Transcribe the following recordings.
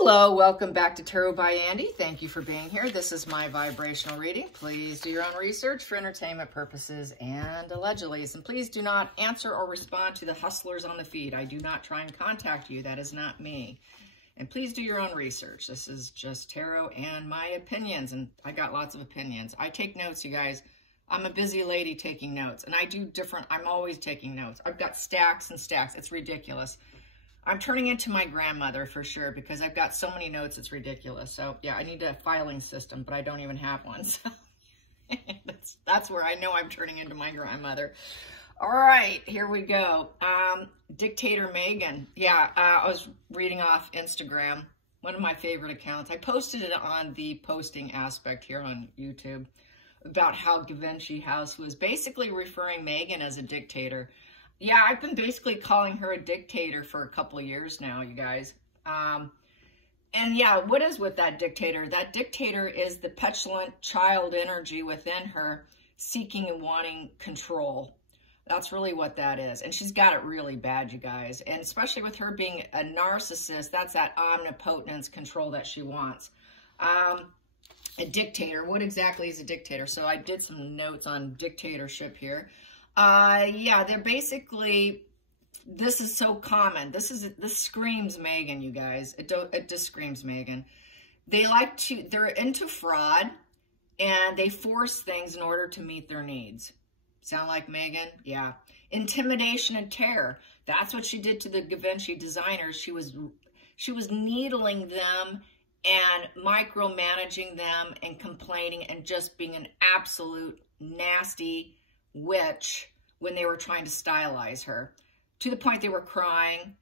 Hello, welcome back to Tarot by Andy. Thank you for being here. This is my vibrational reading. Please do your own research for entertainment purposes and allegedly. And please do not answer or respond to the hustlers on the feed. I do not try and contact you. That is not me. And please do your own research. This is just tarot and my opinions. And I got lots of opinions. I take notes, you guys. I'm a busy lady taking notes. And I do different, I'm always taking notes. I've got stacks and stacks. It's ridiculous. I'm turning into my grandmother for sure because I've got so many notes, it's ridiculous. So yeah, I need a filing system, but I don't even have one. So that's where I know I'm turning into my grandmother. All right, here we go. Dictator Meghan. Yeah, I was reading off Instagram, one of my favorite accounts. I posted it on the posting aspect here on YouTube about how Givenchy House was basically referring Meghan as a dictator. Yeah, I've been basically calling her a dictator for a couple of years now, you guys. And yeah, what is with that dictator? That dictator is the petulant child energy within her seeking and wanting control. That's really what that is. And she's got it really bad, you guys. And especially with her being a narcissist, that's that omnipotence control that she wants. A dictator, what exactly is a dictator? So I did some notes on dictatorship here. Yeah, they're basically, this is so common. This screams Meghan, you guys. It just screams Meghan. They're into fraud and they force things in order to meet their needs. Sound like Meghan? Yeah. Intimidation and terror. That's what she did to the Givenchy designers. She was needling them and micromanaging them and complaining and just being an absolute nasty witch when they were trying to stylize her, to the point they were crying,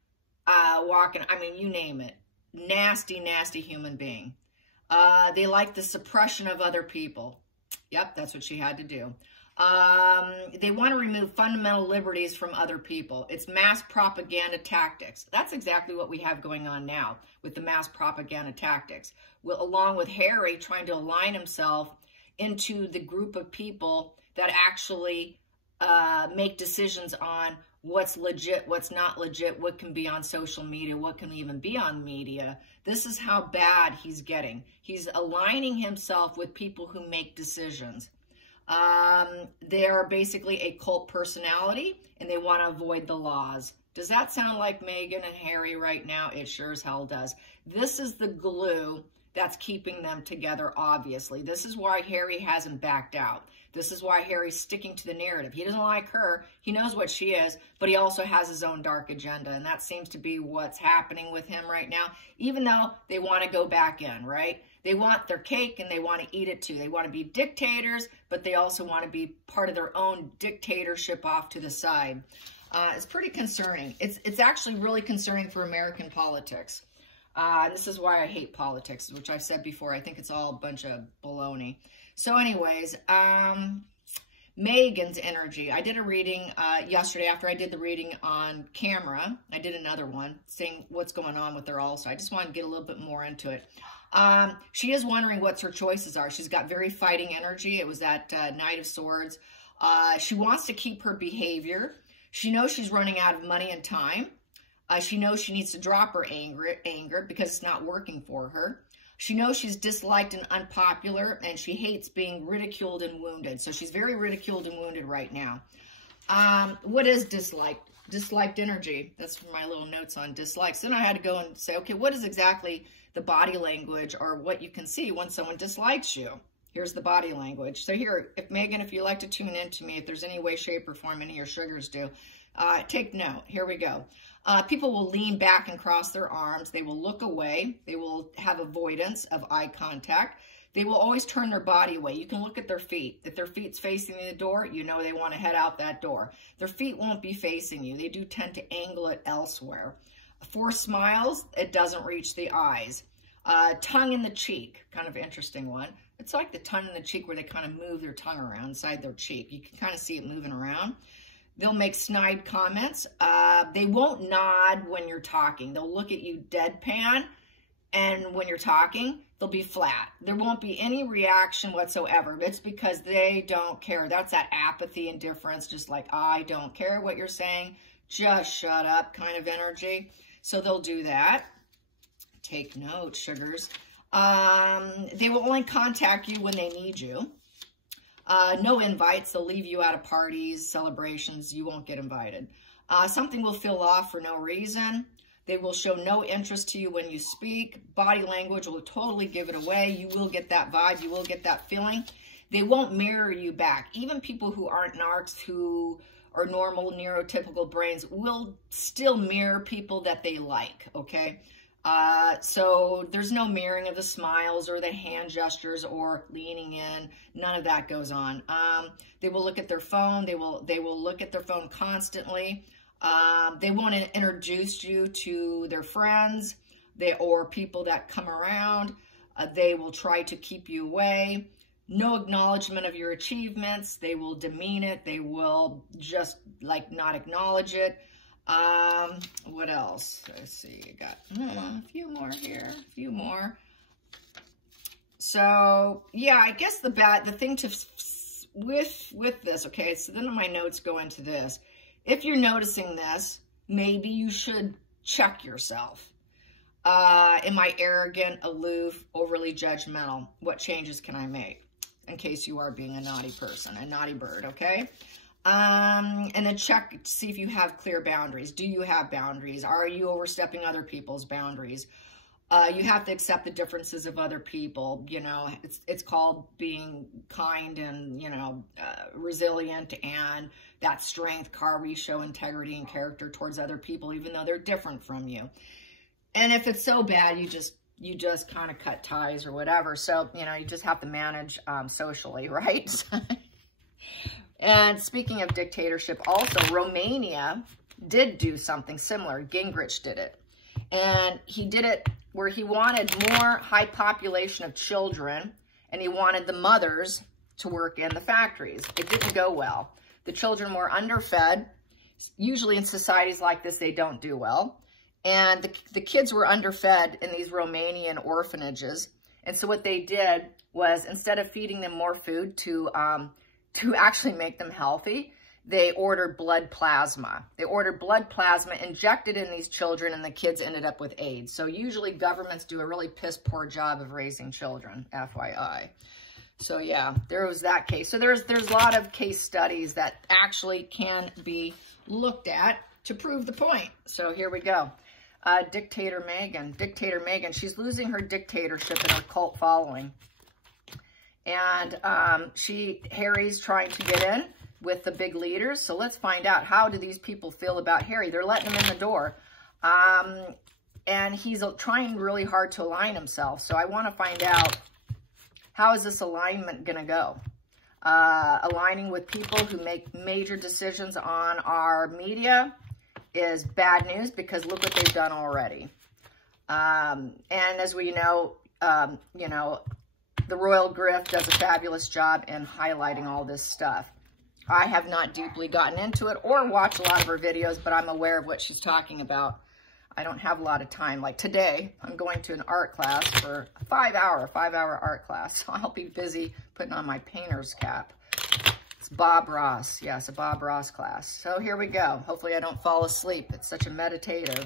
walking, I mean, you name it. Nasty, nasty human being. They like the suppression of other people. Yep, that's what she had to do. They want to remove fundamental liberties from other people. It's mass propaganda tactics. That's exactly what we have going on now with the mass propaganda tactics. Well, along with Harry trying to align himself into the group of people that actually make decisions on what's legit, what's not legit, what can be on social media, what can even be on media. This is how bad he's getting. He's aligning himself with people who make decisions. They are basically a cult personality, and they want to avoid the laws. Does that sound like Meghan and Harry right now? It sure as hell does. This is the glue that's keeping them together, obviously. This is why Harry hasn't backed out. This is why Harry's sticking to the narrative. He doesn't like her. He knows what she is, but he also has his own dark agenda, and that seems to be what's happening with him right now, even though they want to go back in, right? They want their cake, and they want to eat it too. They want to be dictators, but they also want to be part of their own dictatorship off to the side. It's pretty concerning. It's actually really concerning for American politics. This is why I hate politics, which I've said before. I think it's all a bunch of baloney. So anyways, Meghan's energy. I did a reading yesterday after I did the reading on camera. I did another one saying what's going on with her also. I just wanted to get a little bit more into it. She is wondering what her choices are. She's got very fighting energy. It was that Knight of Swords. She wants to keep her behavior. She knows she's running out of money and time. She knows she needs to drop her anger because it's not working for her. She knows she's disliked and unpopular, and she hates being ridiculed and wounded. So she's very ridiculed and wounded right now. What is disliked? Disliked energy. That's from my little notes on dislikes. Then I had to go and say, okay, what is exactly the body language or what you can see when someone dislikes you? Here's the body language. So here, Meghan, if you like to tune in to me, if there's any way, shape, or form any of your sugars do, take note. Here we go. People will lean back and cross their arms. They will look away. They will have avoidance of eye contact. They will always turn their body away. You can look at their feet. If their feet's facing the door, you know they want to head out that door. Their feet won't be facing you. They do tend to angle it elsewhere. Forced smiles, it doesn't reach the eyes. Tongue in the cheek, kind of interesting one. It's like the tongue in the cheek where they kind of move their tongue around inside their cheek. You can kind of see it moving around. They'll make snide comments. They won't nod when you're talking. They'll look at you deadpan, and when you're talking, they'll be flat. There won't be any reaction whatsoever. It's because they don't care. That's that apathy, indifference, just like, I don't care what you're saying. Just shut up kind of energy. So they'll do that. take note, sugars. They will only contact you when they need you. No invites. They'll leave you out of parties, celebrations. You won't get invited. Something will feel off for no reason. They will show no interest to you when you speak. Body language will totally give it away. You will get that vibe. You will get that feeling. They won't mirror you back. Even people who aren't narcs, who are normal neurotypical brains, will still mirror people that they like, okay? So there's no mirroring of the smiles or the hand gestures or leaning in. None of that goes on. They will look at their phone. They will look at their phone constantly. They want to introduce you to their friends or people that come around. They will try to keep you away. No acknowledgement of your achievements. They will demean it. They will just like not acknowledge it. What else? Let's see. I got a few more here. A few more. So yeah, I guess the thing to with this. Okay, so then my notes go into this. If you're noticing this, maybe you should check yourself. Am I arrogant, aloof, overly judgmental? What changes can I make? In case you are being a naughty person, a naughty bird, okay? And then check to see if you have clear boundaries. Do you have boundaries? Are you overstepping other people's boundaries? You have to accept the differences of other people. You know, it's called being kind and, you know, resilient, and that strength. We show integrity and character towards other people, even though they're different from you. And if it's so bad, you just kind of cut ties or whatever. So, you know, you just have to manage socially, right? And speaking of dictatorship, also Romania did do something similar. Gingrich did it. And he did it where he wanted more high population of children, and he wanted the mothers to work in the factories. It didn't go well. The children were underfed. Usually in societies like this, they don't do well. And the kids were underfed in these Romanian orphanages. And so what they did was, instead of feeding them more food to actually make them healthy, they ordered blood plasma. They ordered blood plasma injected in these children, and the kids ended up with AIDS. So usually governments do a really piss poor job of raising children, FYI. So yeah, there was that case. So there's a lot of case studies that actually can be looked at to prove the point. So here we go. Dictator Meghan, she's losing her dictatorship and her cult following. And Harry's trying to get in with the big leaders. So let's find out, how do these people feel about Harry? They're letting him in the door. And he's trying really hard to align himself. So I want to find out, how is this alignment going to go? Aligning with people who make major decisions on our media is bad news, because look what they've done already. And as we know, you know, the Royal Grift does a fabulous job in highlighting all this stuff. I have not deeply gotten into it or watched a lot of her videos, but I'm aware of what she's talking about. I don't have a lot of time. Like today, I'm going to an art class for a 5-hour art class. So I'll be busy putting on my painter's cap. It's Bob Ross. Yes, a Bob Ross class. So here we go. Hopefully I don't fall asleep. It's such a meditative.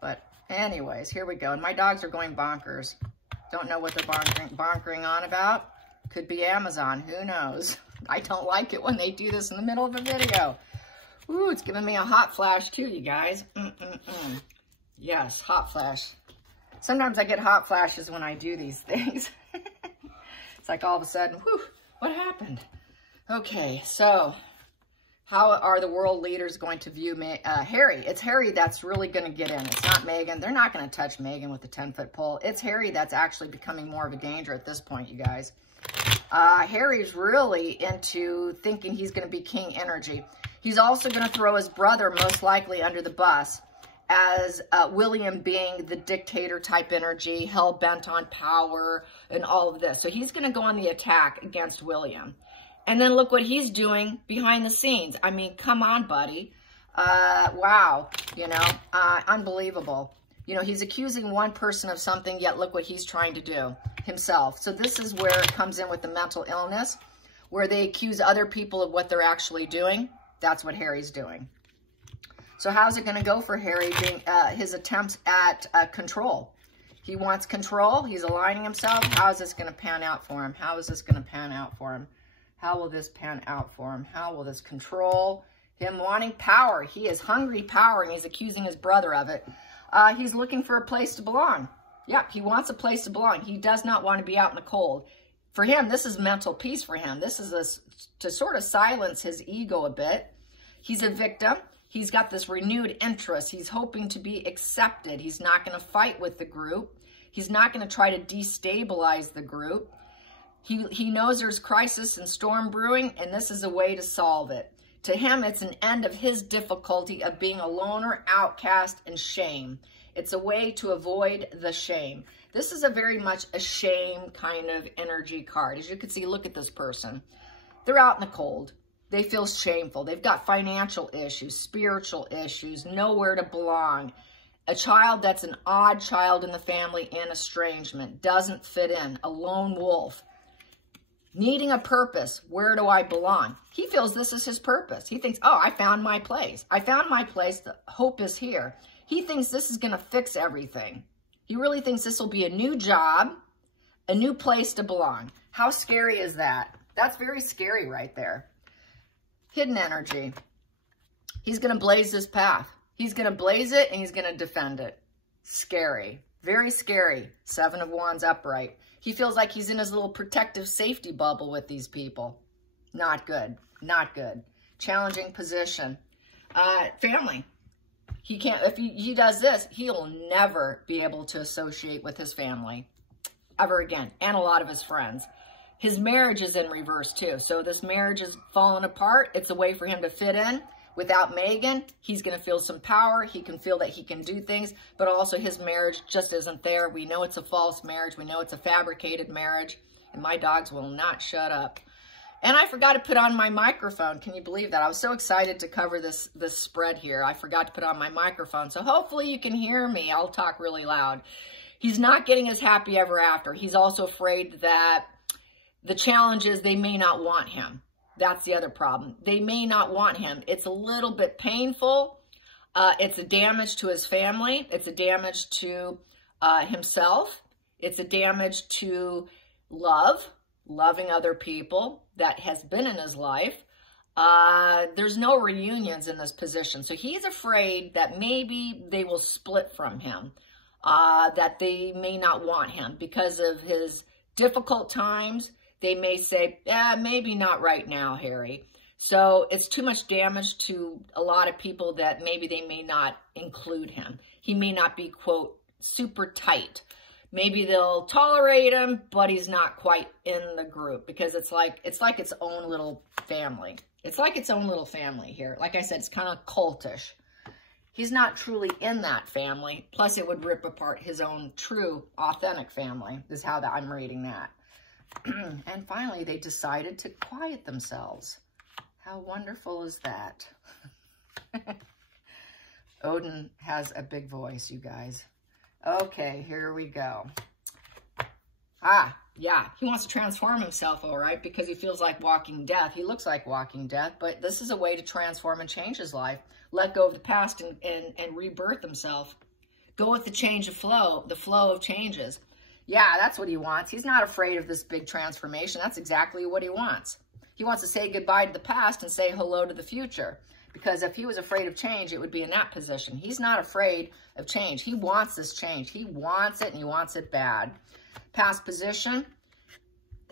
But anyways, here we go. And my dogs are going bonkers. Don't know what they're bonkering on about. Could be Amazon. Who knows? I don't like it when they do this in the middle of a video. Ooh, it's giving me a hot flash too, you guys. Yes, hot flash. Sometimes I get hot flashes when I do these things. It's like all of a sudden, whew, what happened? Okay, so how are the world leaders going to view Harry? It's Harry that's really going to get in. It's not Meghan. They're not going to touch Meghan with a 10-foot pole. It's Harry that's actually becoming more of a danger at this point, you guys. Harry's really into thinking he's going to be king energy. He's also going to throw his brother most likely under the bus, as William being the dictator type energy, hell-bent on power and all of this. So he's going to go on the attack against William. And then look what he's doing behind the scenes. I mean, come on, buddy. Wow, you know, unbelievable. You know, he's accusing one person of something, yet look what he's trying to do himself. So this is where it comes in with the mental illness, where they accuse other people of what they're actually doing. That's what Harry's doing. So how's it going to go for Harry doing his attempts at control? He wants control. He's aligning himself. How is this going to pan out for him? How is this going to pan out for him? How will this pan out for him? How will this control him wanting power? He is hungry power, and he's accusing his brother of it. He's looking for a place to belong. Yep, he wants a place to belong. He does not want to be out in the cold. For him, this is mental peace for him. This is to sort of silence his ego a bit. He's a victim. He's got this renewed interest. He's hoping to be accepted. He's not going to fight with the group. He's not going to try to destabilize the group. He knows there's crisis and storm brewing, and this is a way to solve it. To him, it's an end of his difficulty of being a loner, outcast, and shame. It's a way to avoid the shame. This is a very much a shame kind of energy card. As you can see, look at this person. They're out in the cold. They feel shameful. They've got financial issues, spiritual issues, nowhere to belong. A child that's an odd child in the family in estrangement, doesn't fit in, a lone wolf. Needing a purpose. Where do I belong? He feels this is his purpose. He thinks, oh, I found my place. I found my place. The hope is here. He thinks this is going to fix everything. He really thinks this will be a new job, a new place to belong. How scary is that? That's very scary right there. Hidden energy. He's going to blaze this path. He's going to blaze it and he's going to defend it. Scary. Very scary. 7 of Wands upright. He feels like he's in his little protective safety bubble with these people. Not good. Not good. Challenging position. Family. He can't, if he does this, he'll never be able to associate with his family ever again. And a lot of his friends. His marriage is in reverse too. So this marriage is falling apart. It's a way for him to fit in. Without Meghan, he's going to feel some power. He can feel that he can do things, but also his marriage just isn't there. We know it's a false marriage. We know it's a fabricated marriage, and my dogs will not shut up. And I forgot to put on my microphone. Can you believe that? I was so excited to cover this spread here. I forgot to put on my microphone, so hopefully you can hear me. I'll talk really loud. He's not getting his happy ever after. He's also afraid that the challenge is they may not want him. That's the other problem. They may not want him. It's a little bit painful. It's a damage to his family. It's a damage to himself. It's a damage to loving other people that has been in his life. There's no reunions in this position. So he's afraid that maybe they will split from him, that they may not want him because of his difficult times. They may say, maybe not right now, Harry. So it's too much damage to a lot of people that maybe they may not include him. He may not be, quote, super tight. Maybe they'll tolerate him, but he's not quite in the group because it's like its own little family. It's like its own little family here. Like I said, it's kind of cultish. He's not truly in that family. Plus, it would rip apart his own true, authentic family, is how I'm reading that. And finally, they decided to quiet themselves. How wonderful is that? Odin has a big voice, you guys. Okay, here we go. Yeah, he wants to transform himself, all right, because he feels like walking death. He looks like walking death, but this is a way to transform and change his life. Let go of the past and rebirth himself. Go with the change of flow, the flow of changes. Yeah, that's what he wants. He's not afraid of this big transformation. That's exactly what he wants. He wants to say goodbye to the past and say hello to the future. Because if he was afraid of change, it would be in that position. He's not afraid of change. He wants this change. He wants it, and he wants it bad. Past position,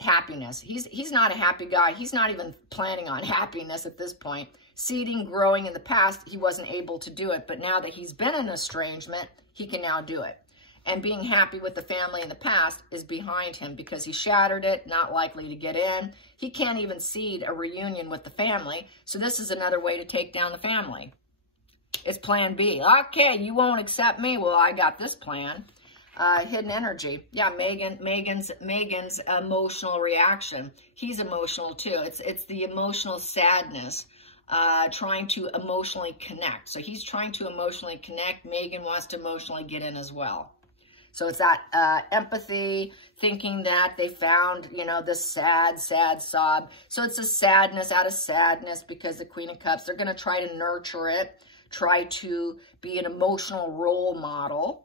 happiness. He's not a happy guy. He's not even planning on happiness at this point. Seeding, growing in the past, he wasn't able to do it. But now that he's been in estrangement, he can now do it. And being happy with the family in the past is behind him because he shattered it, not likely to get in. He can't even seed a reunion with the family. So this is another way to take down the family. It's plan B. Okay, you won't accept me? Well, I got this plan. Hidden energy. Yeah, Meghan's emotional reaction. He's emotional too. It's the emotional sadness, trying to emotionally connect. So he's trying to emotionally connect. Meghan wants to emotionally get in as well. So it's that empathy, thinking that they found, you know, this sad sob. So it's a sadness out of sadness because the Queen of Cups, they're going to try to nurture it, try to be an emotional role model.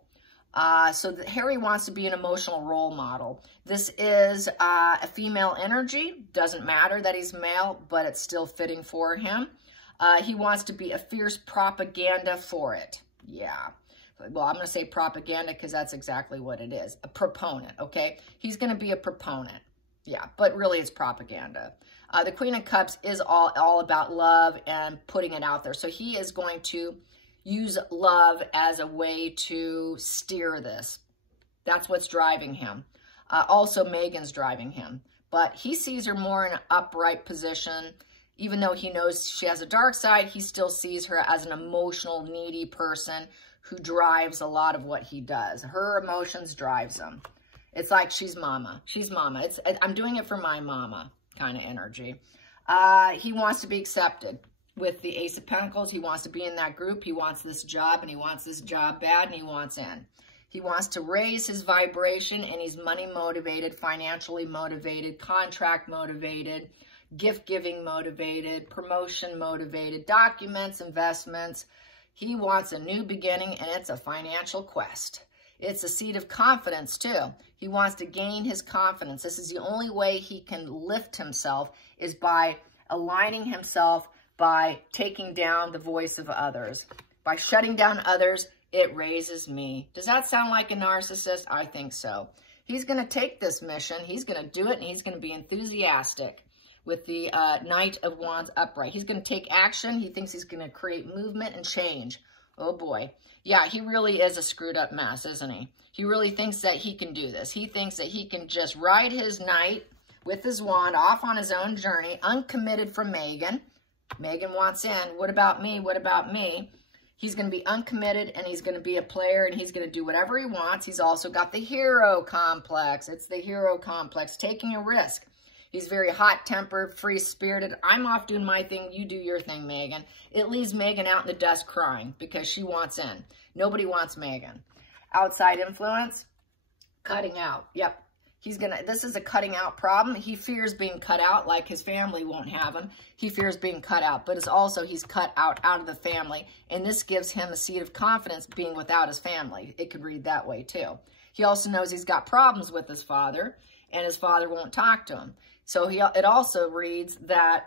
Harry wants to be an emotional role model. This is a female energy. Doesn't matter that he's male, but it's still fitting for him. He wants to be a fierce propaganda for it. Yeah. Well, I'm going to say propaganda because that's exactly what it is. A proponent, okay? He's going to be a proponent. Yeah, but really it's propaganda. The Queen of Cups is all about love and putting it out there. So he is going to use love as a way to steer this. That's what's driving him. Also, Meghan's driving him. But he sees her more in an upright position. Even though he knows she has a dark side, he still sees her as an emotional, needy person who drives a lot of what he does. Her emotions drives him. It's like she's mama. She's mama. I'm doing it for my mama kind of energy. He wants to be accepted. With the Ace of Pentacles, he wants to be in that group. He wants this job, and he wants this job bad, and he wants in. He wants to raise his vibration, and he's money motivated, financially motivated, contract motivated, gift-giving motivated, promotion motivated, documents, investments. He wants a new beginning, and it's a financial quest. It's a seed of confidence, too. He wants to gain his confidence. This is the only way he can lift himself is by aligning himself, by taking down the voice of others. By shutting down others, it raises me. Does that sound like a narcissist? I think so. He's going to take this mission. He's going to do it, and he's going to be enthusiastic with the Knight of Wands upright. He's going to take action. He thinks he's going to create movement and change. Oh, boy. Yeah, he really is a screwed up mess, isn't he? He really thinks that he can do this. He thinks that he can just ride his knight with his wand off on his own journey, uncommitted from Meghan. Meghan wants in. What about me? What about me? He's going to be uncommitted, and he's going to be a player, and he's going to do whatever he wants. He's also got the hero complex. It's the hero complex, taking a risk. He's very hot-tempered, free-spirited. I'm off doing my thing. You do your thing, Meghan. It leaves Meghan out in the dust crying because she wants in. Nobody wants Meghan. Outside influence, cutting out. Yep. This is a cutting out problem. He fears being cut out, like his family won't have him. He fears being cut out, but it's also he's cut out of the family, and this gives him a seed of confidence being without his family. It could read that way too. He also knows he's got problems with his father, and his father won't talk to him. So it also reads that,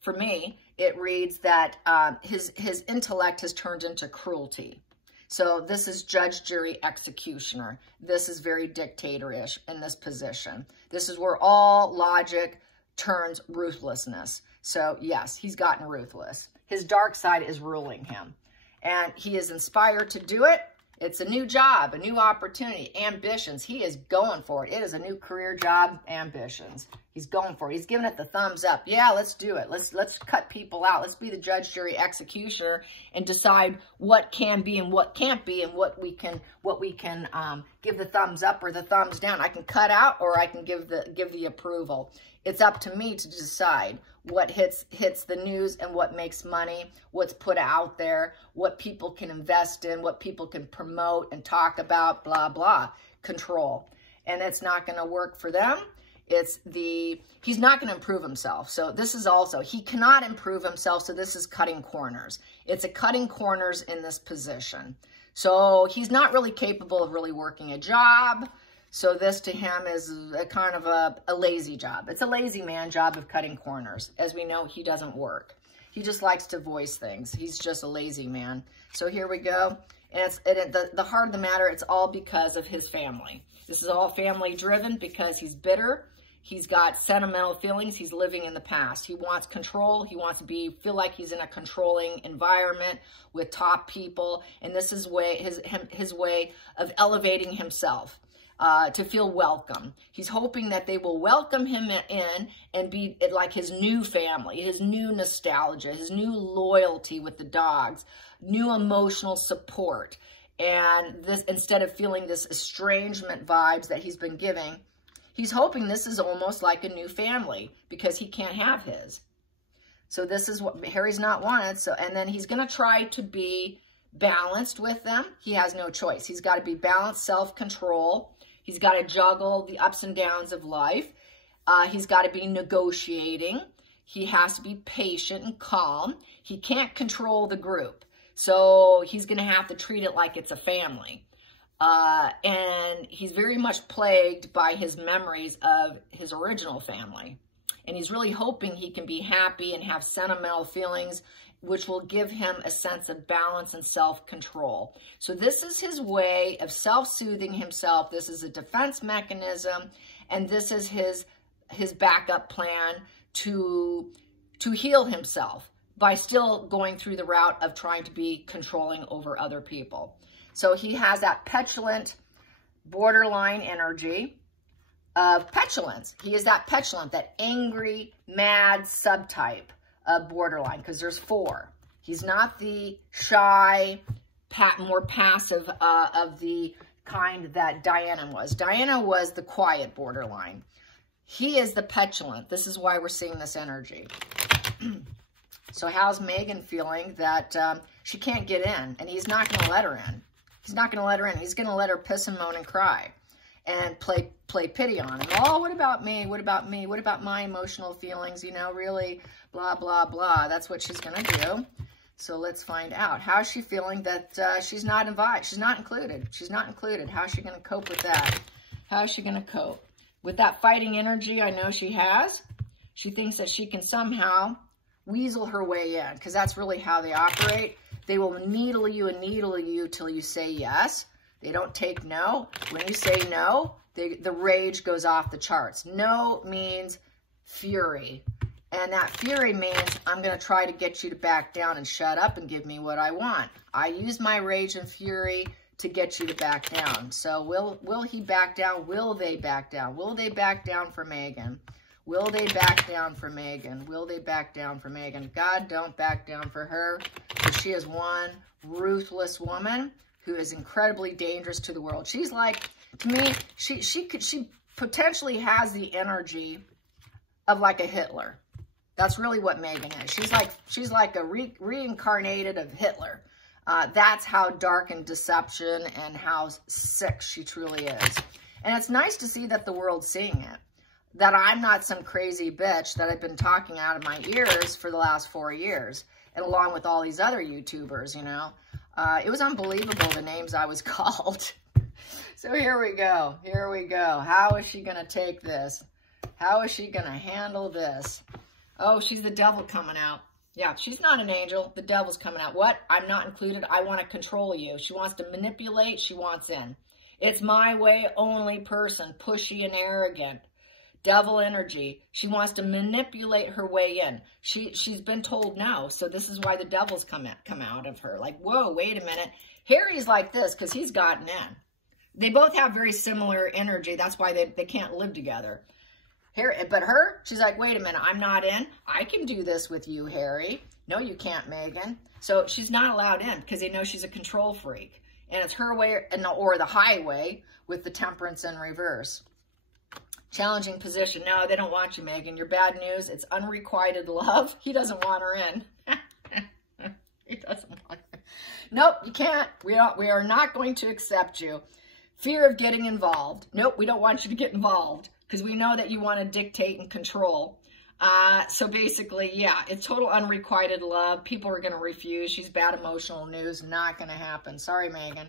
for me, it reads that his intellect has turned into cruelty. So this is judge, jury, executioner. This is very dictator-ish in this position. This is where all logic turns ruthlessness. So yes, he's gotten ruthless. His dark side is ruling him. And he is inspired to do it. It's a new job, a new opportunity, ambitions. He is going for it. It is a new career job, ambitions. He's going for it. He's giving it the thumbs up. Yeah, let's do it. Let's cut people out. Let's be the judge, jury, executioner and decide what can be and what can't be and what we can give the thumbs up or the thumbs down. I can cut out or I can give the approval. It's up to me to decide what hits the news and what makes money, what's put out there, what people can invest in, what people can promote and talk about, blah, blah, control. And it's not going to work for them. He's not going to improve himself. So this is also, he cannot improve himself. So this is cutting corners. It's a cutting corners in this position. So he's not really capable of really working a job. So this to him is a kind of a lazy job. It's a lazy man job of cutting corners. As we know, he doesn't work. He just likes to voice things. He's just a lazy man. So here we go. And the heart of the matter, it's all because of his family. This is all family driven because he's bitter. He's got sentimental feelings. He's living in the past. He wants control. He wants to feel like he's in a controlling environment with top people. And this is his way of elevating himself. To feel welcome. He's hoping that they will welcome him in and be like his new family, his new nostalgia, his new loyalty with the dogs, new emotional support. And this, instead of feeling this estrangement vibes that he's been giving, he's hoping this is almost like a new family because he can't have his. So this is what Harry's not wanted. So, and then he's going to try to be balanced with them. He has no choice. He's got to be balanced, self-control. He's got to juggle the ups and downs of life. He's got to be negotiating. He has to be patient and calm. He can't control the group. So he's going to have to treat it like it's a family. And he's very much plagued by his memories of his original family. And he's really hoping he can be happy and have sentimental feelings, which will give him a sense of balance and self-control. So this is his way of self-soothing himself. This is a defense mechanism, and this is his backup plan to heal himself by still going through the route of trying to be controlling over other people. So he has that petulant, borderline energy of petulance. He is that petulant, that angry, mad subtype of borderline, because there's 4. He's not the shy, more passive of the kind that Diana was. Diana was the quiet borderline. He is the petulant. This is why we're seeing this energy. So how's Meghan feeling that she can't get in, and he's not going to let her in? He's not going to let her in. He's going to let her piss and moan and cry and play pity on him. Oh, what about me? What about me? What about my emotional feelings? You know, really, blah, blah, blah. That's what she's going to do. So let's find out. How's she feeling that she's not invited? She's not included. She's not included. How's she going to cope with that? How's she going to cope? With that fighting energy I know she has, she thinks that she can somehow weasel her way in, because that's really how they operate. They will needle you till you say yes. They don't take no. When you say no, the rage goes off the charts. No means fury. And that fury means I'm going to try to get you to back down and shut up and give me what I want. I use my rage and fury to get you to back down. So will he back down? Will they back down? Will they back down for Meghan? Will they back down for Meghan? Will they back down for Meghan? God, don't back down for her. She is one ruthless woman who is incredibly dangerous to the world. She's like, to me, she potentially has the energy of like a Hitler. That's really what Meghan is. She's like a reincarnated of Hitler. That's how dark and deception and how sick she truly is. And it's nice to see that the world's seeing it. That I'm not some crazy bitch that I've been talking out of my ears for the last 4 years. And along with all these other YouTubers, you know. It was unbelievable the names I was called. So here we go. Here we go. How is she going to take this? How is she going to handle this? Oh, she's the devil coming out. Yeah, she's not an angel. The devil's coming out. What? I'm not included. I want to control you. She wants to manipulate. She wants in. It's my way only person. Pushy and arrogant. Devil energy. She wants to manipulate her way in. She's been told no. So this is why the devil's come out of her. Like, whoa, wait a minute. Harry's like this because he's gotten in. They both have very similar energy. That's why they can't live together. Harry, but her, she's like, wait a minute, I'm not in. I can do this with you, Harry. No, you can't, Meghan. So she's not allowed in because they know she's a control freak. And it's her way or the highway with the temperance in reverse. Challenging position. No, they don't want you, Meghan. Your bad news. It's unrequited love. He doesn't want her in. He doesn't want her. Nope, you can't. We are not going to accept you. Fear of getting involved. Nope, we don't want you to get involved because we know that you want to dictate and control. So basically, yeah, it's total unrequited love. People are going to refuse. She's bad emotional news. Not going to happen. Sorry, Meghan.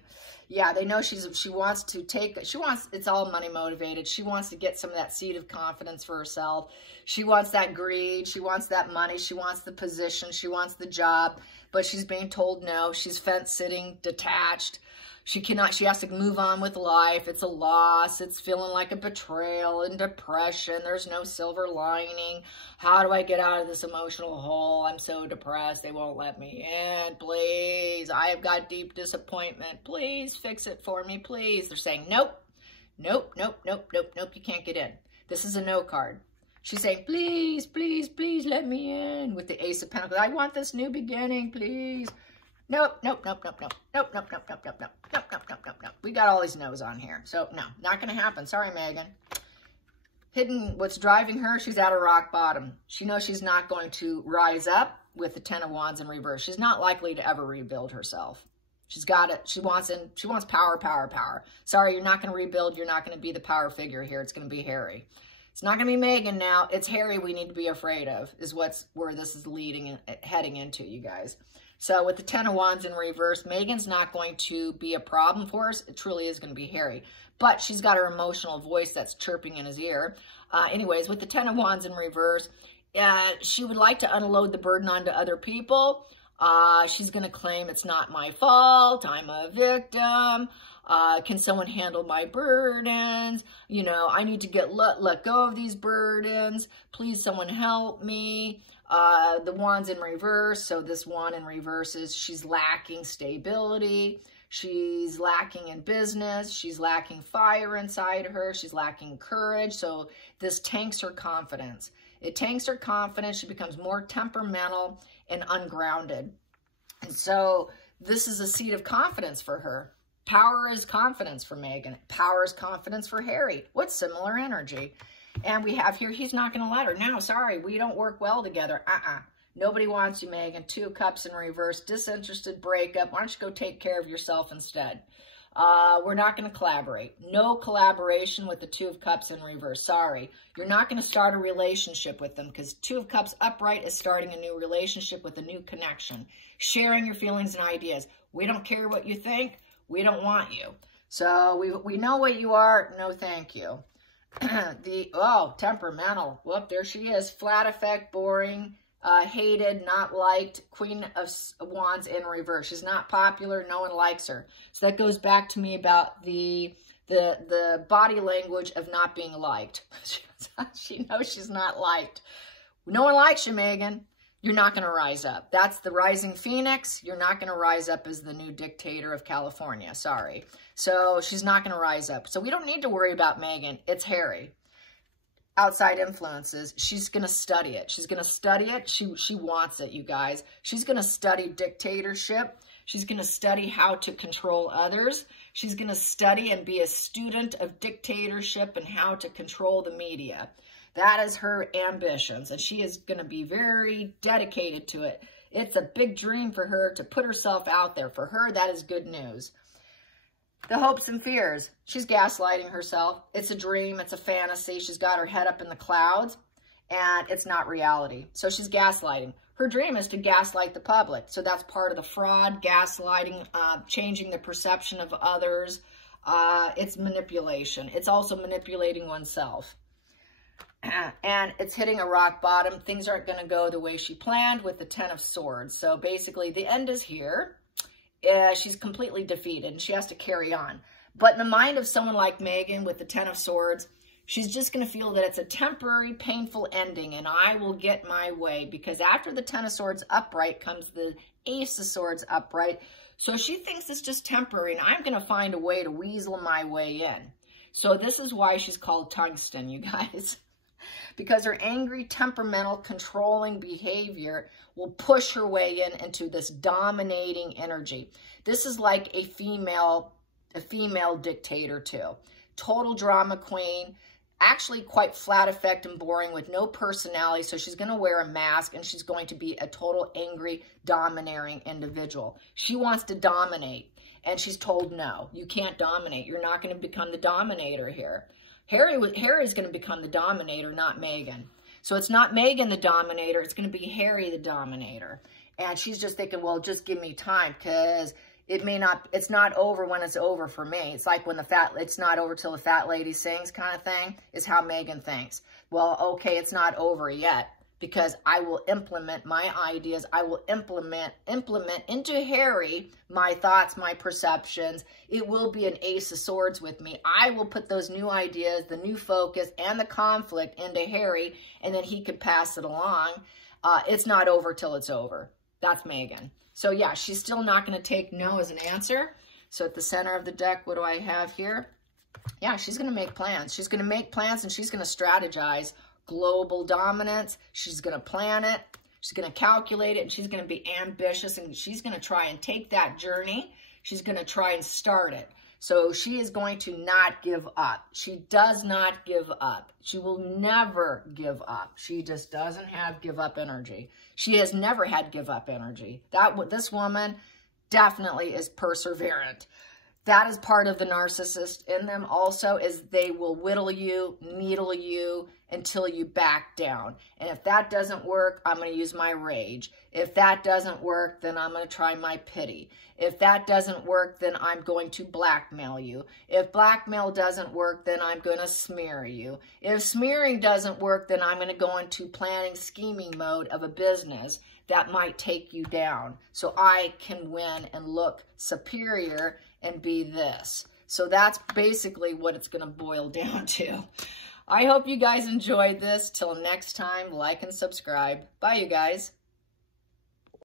Yeah, they know she wants to take, it's all money motivated. She wants to get some of that seed of confidence for herself. She wants that greed. She wants that money. She wants the position. She wants the job, but she's being told no. She's fence sitting, detached. She has to move on with life. It's a loss. It's feeling like a betrayal and depression. There's no silver lining. How do I get out of this emotional hole? I'm so depressed. They won't let me in. Please. I have got deep disappointment. Please fix it for me. Please. They're saying, nope, nope, nope, nope, nope, nope. You can't get in. This is a no card. She's saying, please, please, please let me in with the Ace of Pentacles. I want this new beginning, please. Nope, nope, nope, nope, nope, nope, nope, nope, nope, nope, nope, nope, nope, nope, nope, nope. We got all these no's on here. So, no, not going to happen. Sorry, Meghan. Hidden, what's driving her, she's at a rock bottom. She knows she's not going to rise up with the Ten of Wands in reverse. She's not likely to ever rebuild herself. She's got it. She wants power, power, power. Sorry, you're not going to rebuild. You're not going to be the power figure here. It's going to be Harry. It's not going to be Meghan now. It's Harry we need to be afraid of, is where this is heading into, you guys. So with the Ten of Wands in reverse, Meghan's not going to be a problem for us. It truly is going to be Harry. But she's got her emotional voice that's chirping in his ear. Anyways, with the Ten of Wands in reverse, she would like to unload the burden onto other people. She's going to claim it's not my fault. I'm a victim. Can someone handle my burdens? You know, I need to let go of these burdens. Please, someone help me. The Wands in reverse. So this wand in reverse is she's lacking stability. She's lacking in business. She's lacking fire inside her. She's lacking courage. So this tanks her confidence. It tanks her confidence. She becomes more temperamental and ungrounded. And so this is a seat of confidence for her. Power is confidence for Meghan. Power is confidence for Harry. What similar energy? And we have here, he's not going to let her. No, sorry, we don't work well together. Nobody wants you, Meghan. Two of Cups in reverse, disinterested breakup. Why don't you go take care of yourself instead? We're not going to collaborate. No collaboration with the Two of Cups in reverse. Sorry. You're not going to start a relationship with them because Two of Cups upright is starting a new relationship with a new connection. Sharing your feelings and ideas. We don't care what you think. We don't want you. So we know what you are. No, thank you. Temperamental. Whoop, there she is. Flat effect, boring. Hated, not liked, Queen of Wands in reverse. She's not popular. No one likes her. So that goes back to me about the body language of not being liked. She knows she's not liked. No one likes you, Meghan. You're not going to rise up. That's the rising phoenix. You're not going to rise up as the new dictator of California. Sorry. So she's not going to rise up. So we don't need to worry about Meghan. It's Harry. Outside influences, she's going to study it. She's going to study it. She wants it, you guys. She's going to study dictatorship. She's going to study how to control others. She's going to study and be a student of dictatorship and how to control the media. That is her ambitions, and she is going to be very dedicated to it. It's a big dream for her to put herself out there. For her, that is good news. The hopes and fears. She's gaslighting herself. It's a dream. It's a fantasy. She's got her head up in the clouds, and it's not reality. So she's gaslighting. Her dream is to gaslight the public. So that's part of the fraud, gaslighting, changing the perception of others. It's manipulation. It's also manipulating oneself. And it's hitting a rock bottom. Things aren't going to go the way she planned with the Ten of Swords. So basically, the end is here. She's completely defeated, and she has to carry on. But in the mind of someone like Meghan with the Ten of Swords, she's just going to feel that it's a temporary, painful ending, and I will get my way. Because after the Ten of Swords upright comes the Ace of Swords upright. So she thinks it's just temporary, and I'm going to find a way to weasel my way in. So this is why she's called Tungsten, you guys. Because her angry, temperamental, controlling behavior will push her way into this dominating energy. This is like a female dictator too. Total drama queen, actually quite flat effect and boring with no personality. So she's going to wear a mask and she's going to be a total angry, domineering individual. She wants to dominate and she's told, no, you can't dominate. You're not going to become the dominator here. Harry's going to become the dominator, not Meghan. So it's not Meghan the dominator. It's going to be Harry the dominator. And she's just thinking, well, just give me time because it's not over when it's over for me. It's like when it's not over till the fat lady sings kind of thing is how Meghan thinks. Well, okay, it's not over yet because I will implement my ideas. I will implement into Harry my thoughts, my perceptions. It will be an Ace of Swords with me. I will put those new ideas, the new focus, and the conflict into Harry, and then he could pass it along. It's not over till it's over. That's Meghan. So yeah, she's still not going to take no as an answer. So at the center of the deck, what do I have here? Yeah, she's going to make plans. She's going to make plans and she's going to strategize. Global dominance. She's going to plan it. She's going to calculate it. And she's going to be ambitious. And she's going to try and take that journey. She's going to try and start it. So she is going to not give up. She does not give up. She will never give up. She just doesn't have give up energy. She has never had give up energy. This woman definitely is perseverant. That is part of the narcissist in them also, is they will whittle you, needle you, until you back down. And if that doesn't work, I'm going to use my rage. If that doesn't work, then I'm going to try my pity. If that doesn't work, then I'm going to blackmail you. If blackmail doesn't work, then I'm going to smear you. If smearing doesn't work, then I'm going to go into planning, scheming mode of a business that might take you down so I can win and look superior and be this. So that's basically what it's going to boil down to. I hope you guys enjoyed this. Till next time, like and subscribe. Bye, you guys.